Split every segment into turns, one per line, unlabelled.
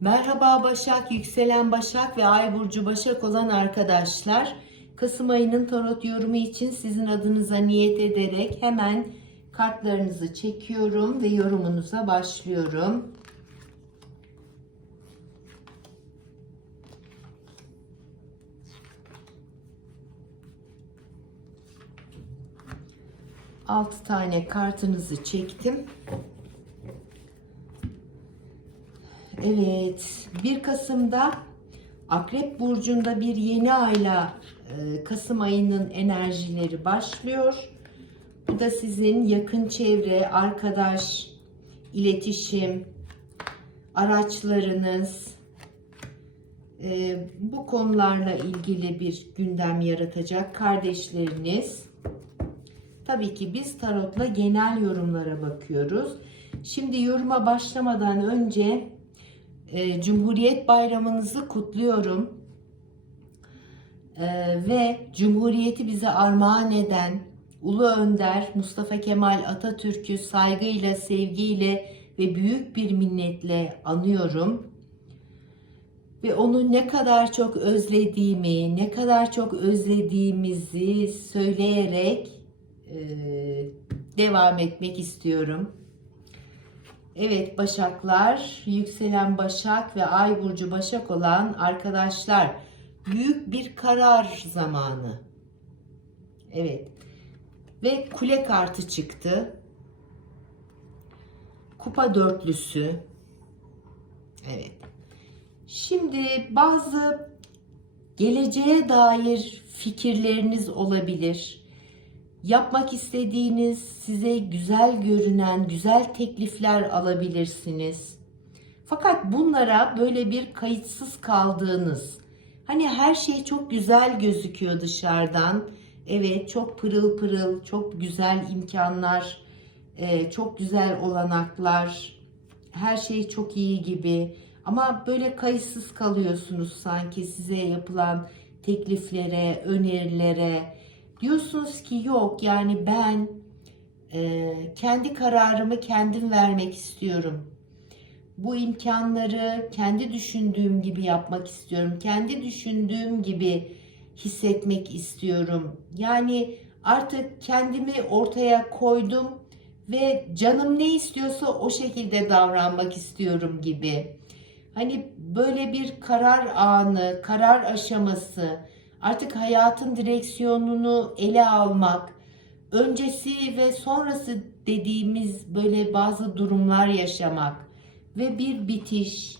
Merhaba Başak, yükselen Başak ve Ay burcu Başak olan arkadaşlar. Kasım ayının tarot yorumu için sizin adınıza niyet ederek hemen kartlarınızı çekiyorum ve yorumunuza başlıyorum. Altı tane kartınızı çektim. Evet, 1 Kasım'da Akrep Burcu'nda bir yeni ayla e, Kasım ayının enerjileri başlıyor. Bu da sizin yakın çevre, arkadaş, iletişim, araçlarınız, e, bu konularla ilgili bir gündem yaratacak kardeşleriniz. Tabii ki biz tarotla genel yorumlara bakıyoruz. Şimdi yoruma başlamadan önce e, Cumhuriyet Bayramınızı kutluyorum. E, ve Cumhuriyeti bize armağan eden Ulu Önder Mustafa Kemal Atatürk'ü saygıyla, sevgiyle ve büyük bir minnetle anıyorum. Ve onu ne kadar çok özlediğimi, ne kadar çok özlediğimizi söyleyerek e, devam etmek istiyorum. Evet Başaklar, yükselen Başak ve Ay burcu Başak olan arkadaşlar büyük bir karar zamanı. Evet. Ve kule kartı çıktı. Kupa dörtlüsü. Evet. Şimdi bazı geleceğe dair fikirleriniz olabilir yapmak istediğiniz, size güzel görünen, güzel teklifler alabilirsiniz. Fakat bunlara böyle bir kayıtsız kaldığınız, hani her şey çok güzel gözüküyor dışarıdan. Evet, çok pırıl pırıl, çok güzel imkanlar, e, çok güzel olanaklar, her şey çok iyi gibi. Ama böyle kayıtsız kalıyorsunuz sanki size yapılan tekliflere, önerilere, Diyorsunuz ki yok yani ben e, kendi kararımı kendim vermek istiyorum. Bu imkanları kendi düşündüğüm gibi yapmak istiyorum. Kendi düşündüğüm gibi hissetmek istiyorum. Yani artık kendimi ortaya koydum ve canım ne istiyorsa o şekilde davranmak istiyorum gibi. Hani böyle bir karar anı, karar aşaması, artık hayatın direksiyonunu ele almak, öncesi ve sonrası dediğimiz böyle bazı durumlar yaşamak ve bir bitiş.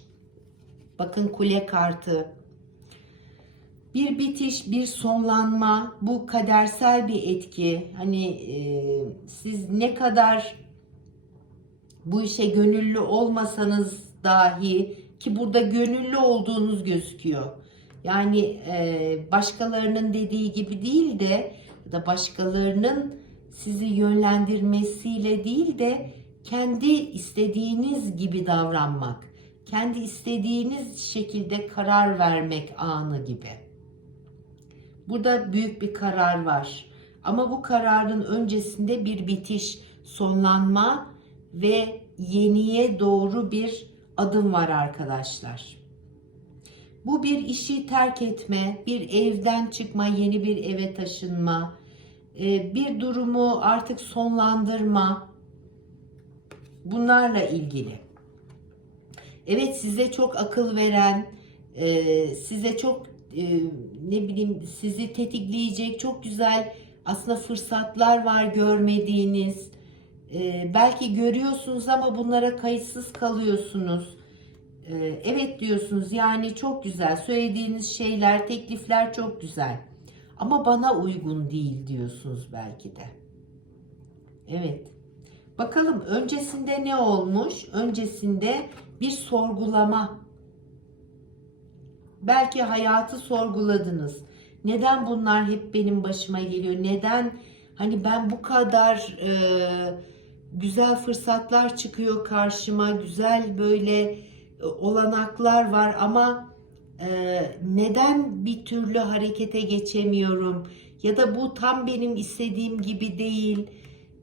Bakın kule kartı. Bir bitiş, bir sonlanma, bu kadersel bir etki. Hani e, siz ne kadar bu işe gönüllü olmasanız dahi ki burada gönüllü olduğunuz gözüküyor yani e, başkalarının dediği gibi değil de da başkalarının sizi yönlendirmesiyle değil de kendi istediğiniz gibi davranmak, kendi istediğiniz şekilde karar vermek anı gibi. Burada büyük bir karar var. Ama bu kararın öncesinde bir bitiş, sonlanma ve yeniye doğru bir adım var arkadaşlar. Bu bir işi terk etme, bir evden çıkma, yeni bir eve taşınma, e, bir durumu artık sonlandırma. Bunlarla ilgili. Evet size çok akıl veren, e, size çok e, ne bileyim sizi tetikleyecek çok güzel aslında fırsatlar var görmediğiniz. Belki görüyorsunuz ama bunlara kayıtsız kalıyorsunuz evet diyorsunuz yani çok güzel söylediğiniz şeyler teklifler çok güzel ama bana uygun değil diyorsunuz belki de. Evet. Bakalım öncesinde ne olmuş? Öncesinde bir sorgulama. Belki hayatı sorguladınız. Neden bunlar hep benim başıma geliyor? Neden hani ben bu kadar e, güzel fırsatlar çıkıyor karşıma, güzel böyle olanaklar var ama e, neden bir türlü harekete geçemiyorum ya da bu tam benim istediğim gibi değil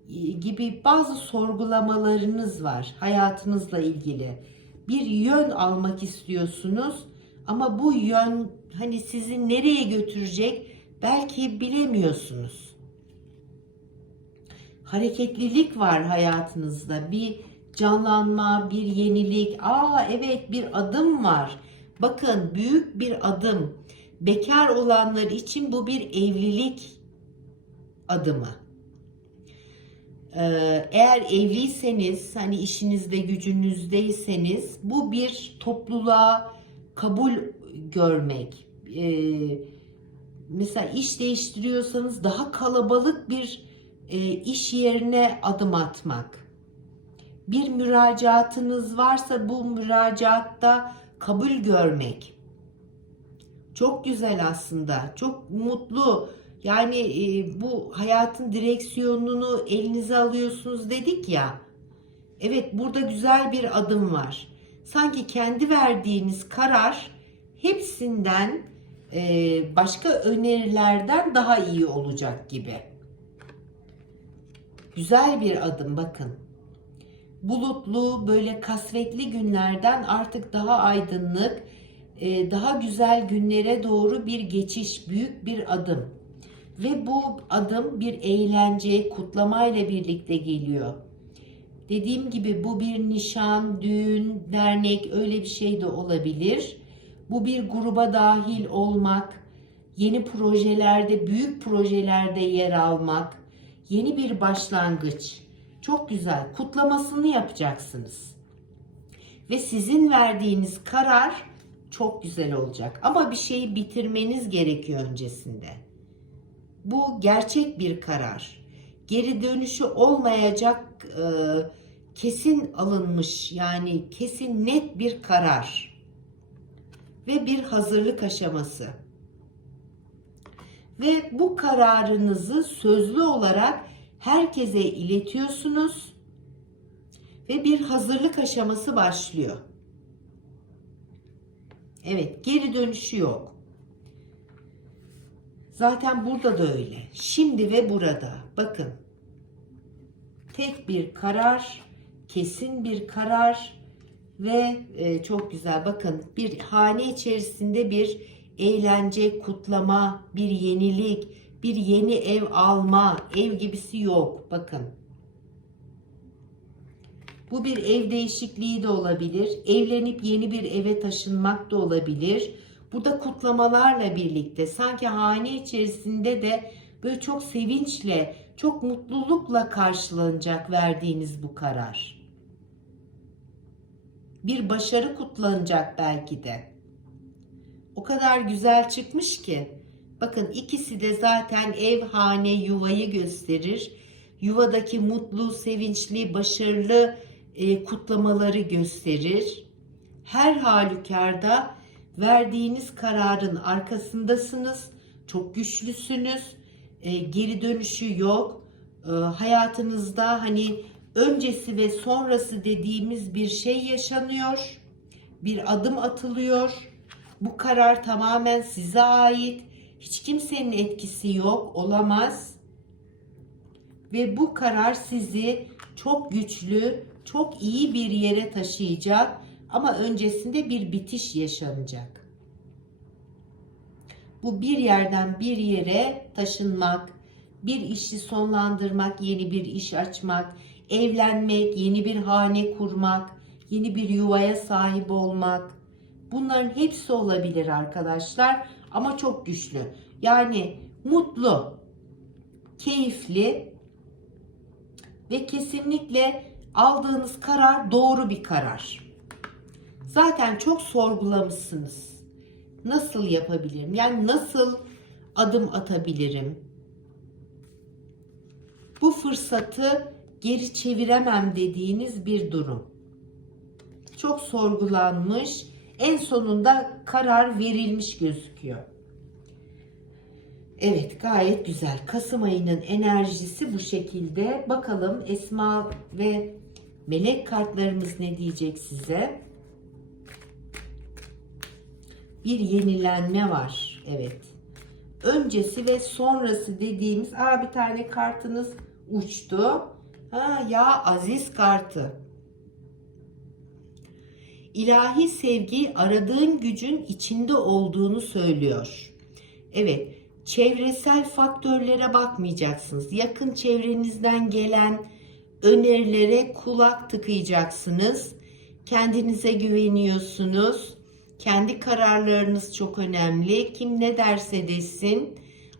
e, gibi bazı sorgulamalarınız var hayatınızla ilgili. bir yön almak istiyorsunuz ama bu yön hani sizi nereye götürecek belki bilemiyorsunuz. Hareketlilik var hayatınızda. Bir canlanma, bir yenilik. Aa evet bir adım var. Bakın büyük bir adım. Bekar olanlar için bu bir evlilik adımı. Ee, eğer evliyseniz, hani işinizde, gücünüzdeyseniz bu bir topluluğa kabul görmek. Ee, mesela iş değiştiriyorsanız daha kalabalık bir e, iş yerine adım atmak. Bir müracaatınız varsa bu müracaatta kabul görmek. Çok güzel aslında. Çok mutlu. Yani e, bu hayatın direksiyonunu elinize alıyorsunuz dedik ya. Evet burada güzel bir adım var. Sanki kendi verdiğiniz karar hepsinden e, başka önerilerden daha iyi olacak gibi. Güzel bir adım bakın. Bulutlu böyle kasvetli günlerden artık daha aydınlık, e, daha güzel günlere doğru bir geçiş, büyük bir adım. Ve bu adım bir eğlence, kutlamayla birlikte geliyor. Dediğim gibi bu bir nişan, düğün, dernek öyle bir şey de olabilir. Bu bir gruba dahil olmak, yeni projelerde, büyük projelerde yer almak, yeni bir başlangıç. Çok güzel. Kutlamasını yapacaksınız. Ve sizin verdiğiniz karar çok güzel olacak. Ama bir şeyi bitirmeniz gerekiyor öncesinde. Bu gerçek bir karar. Geri dönüşü olmayacak e, kesin alınmış yani kesin net bir karar ve bir hazırlık aşaması. Ve bu kararınızı sözlü olarak herkese iletiyorsunuz ve bir hazırlık aşaması başlıyor. Evet, geri dönüşü yok. Zaten burada da öyle. Şimdi ve burada. Bakın. Tek bir karar, kesin bir karar ve e, çok güzel. Bakın bir hane içerisinde bir eğlence, kutlama, bir yenilik, bir yeni ev alma, ev gibisi yok. Bakın. Bu bir ev değişikliği de olabilir. Evlenip yeni bir eve taşınmak da olabilir. Bu da kutlamalarla birlikte sanki hane içerisinde de böyle çok sevinçle, çok mutlulukla karşılanacak verdiğiniz bu karar. Bir başarı kutlanacak belki de. O kadar güzel çıkmış ki. Bakın ikisi de zaten ev, hane, yuvayı gösterir. Yuvadaki mutlu, sevinçli, başarılı e, kutlamaları gösterir. Her halükarda verdiğiniz kararın arkasındasınız. Çok güçlüsünüz. E, geri dönüşü yok. E, hayatınızda hani öncesi ve sonrası dediğimiz bir şey yaşanıyor. Bir adım atılıyor. Bu karar tamamen size ait. Hiç kimsenin etkisi yok, olamaz. Ve bu karar sizi çok güçlü, çok iyi bir yere taşıyacak ama öncesinde bir bitiş yaşanacak. Bu bir yerden bir yere taşınmak, bir işi sonlandırmak, yeni bir iş açmak, evlenmek, yeni bir hane kurmak, yeni bir yuvaya sahip olmak. Bunların hepsi olabilir arkadaşlar ama çok güçlü. Yani mutlu, keyifli ve kesinlikle aldığınız karar doğru bir karar. Zaten çok sorgulamışsınız. Nasıl yapabilirim? Yani nasıl adım atabilirim? Bu fırsatı geri çeviremem dediğiniz bir durum. Çok sorgulanmış, en sonunda karar verilmiş gözüküyor. Evet gayet güzel. Kasım ayının enerjisi bu şekilde. Bakalım Esma ve melek kartlarımız ne diyecek size? Bir yenilenme var. Evet. Öncesi ve sonrası dediğimiz aa bir tane kartınız uçtu. Ha ya aziz kartı. İlahi sevgi aradığın gücün içinde olduğunu söylüyor. Evet, çevresel faktörlere bakmayacaksınız. Yakın çevrenizden gelen önerilere kulak tıkayacaksınız. Kendinize güveniyorsunuz. Kendi kararlarınız çok önemli. Kim ne derse desin,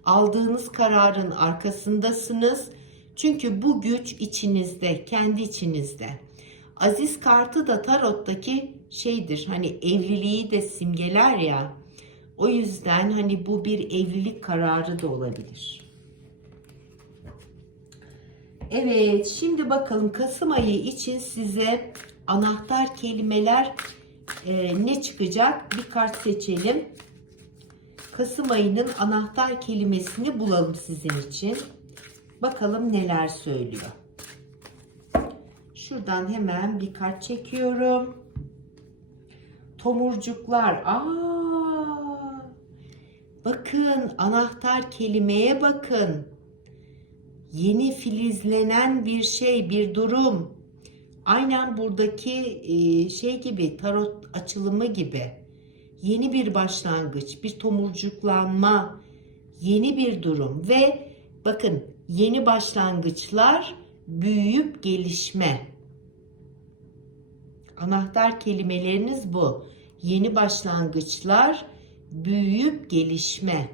aldığınız kararın arkasındasınız. Çünkü bu güç içinizde, kendi içinizde. Aziz kartı da tarottaki şeydir. Hani evliliği de simgeler ya. O yüzden hani bu bir evlilik kararı da olabilir. Evet, şimdi bakalım Kasım ayı için size anahtar kelimeler e, ne çıkacak? Bir kart seçelim. Kasım ayının anahtar kelimesini bulalım sizin için. Bakalım neler söylüyor. Şuradan hemen bir kart çekiyorum. Tomurcuklar. Aa! Bakın anahtar kelimeye bakın. Yeni filizlenen bir şey, bir durum. Aynen buradaki e, şey gibi, tarot açılımı gibi. Yeni bir başlangıç, bir tomurcuklanma, yeni bir durum ve bakın yeni başlangıçlar büyüyüp gelişme. Anahtar kelimeleriniz bu. Yeni başlangıçlar, büyüyüp gelişme.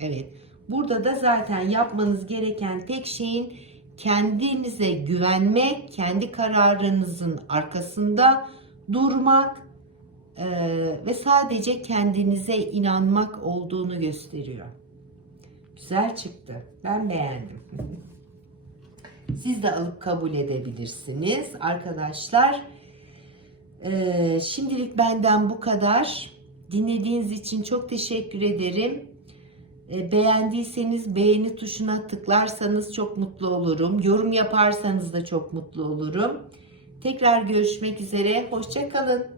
Evet. Burada da zaten yapmanız gereken tek şeyin kendinize güvenmek, kendi kararınızın arkasında durmak eee, ve sadece kendinize inanmak olduğunu gösteriyor. Güzel çıktı. Ben beğendim. Siz de alıp kabul edebilirsiniz arkadaşlar. Ee, şimdilik benden bu kadar. Dinlediğiniz için çok teşekkür ederim. Ee, beğendiyseniz beğeni tuşuna tıklarsanız çok mutlu olurum. Yorum yaparsanız da çok mutlu olurum. Tekrar görüşmek üzere. Hoşçakalın.